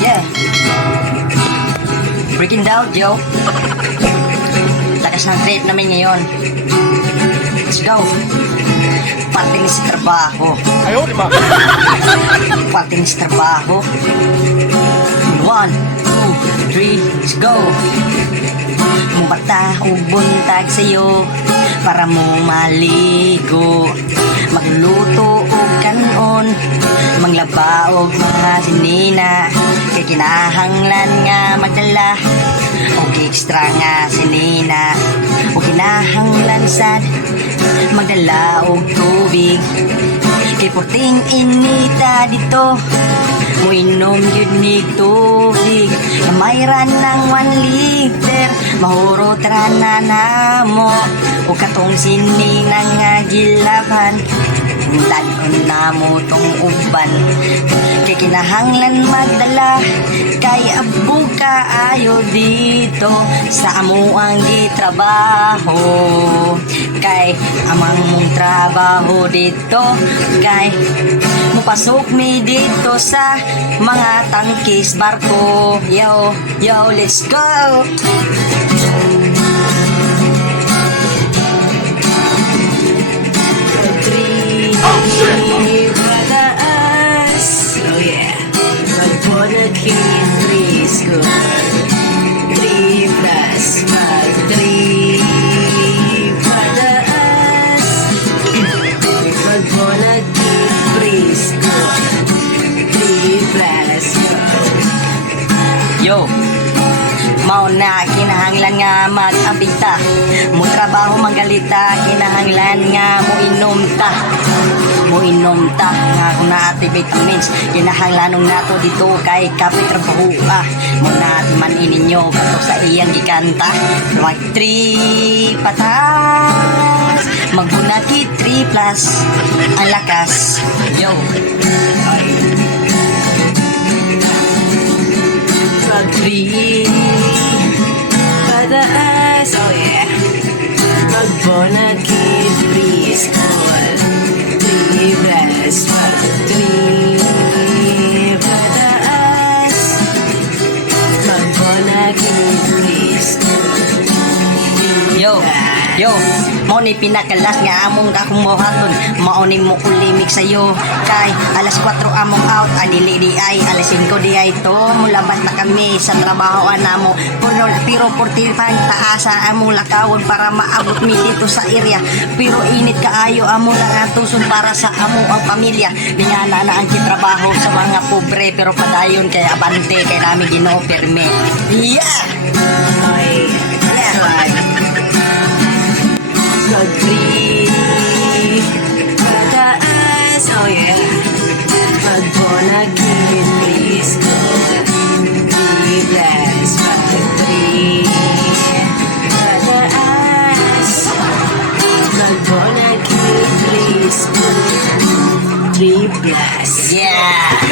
Yeah. Breaking down, yo. Lakas ng trip namin ngayon. Let's go. Parting sa trabaho. Ayaw, di ba? Parting sa trabaho. One, two, three, let's go. Mubata akong buntag sa'yo para mo maligo. Manglaba o mga sinina. Kay kinahanglan nga magdala o extra nga sinina. O kinahanglan sad magdala og tubig. Kay puting inita dito Muinom yun ni tubig Mayra ng 1 liter Mahurot na mo O katong sini nga Ko na mo tong uban. Kay kinahanglan magdala Kay abu ka ayo dito. Sa amo ang gitrabaho Kay amang mong trabaho dito. Kay mupasok mi dito sa mga tangkis barko. Yo, yo, let's go! Five. Three pataas. Magpon-a-kid preschool. Three plus Yo! Mao na kinahanglan nga mag-abita Mo trabaho manggalita kinahanglan nga mo inom ta mo inom ta nga kung naati vitamins kinahanglanong nato dito kay kapit trabaho. Ah mo naati man ininyo kato sa iyang gikanta. Like 3 patas. Magbunaki 3 plus. Ang lakas. Yo. Pag-3 Pataas Oh yeah. Magbonakid yo, mo ni pinakalas nga among akong mohaton Mao ni mo kulimik sa'yo. Kay alas 4 among out Adili di ay alas 5 di ay. To Mulabas na kami sa trabaho namo Pero, pero 45 taasa among lakawon Para maabot mi dito sa area. Pero init kaayo among lang tuson para sa among ang pamilya. Bingana na ang kitrabaho sa mga pobre Pero padayon kay abante kay namin ginoo perme. Yeah! Plus Yeah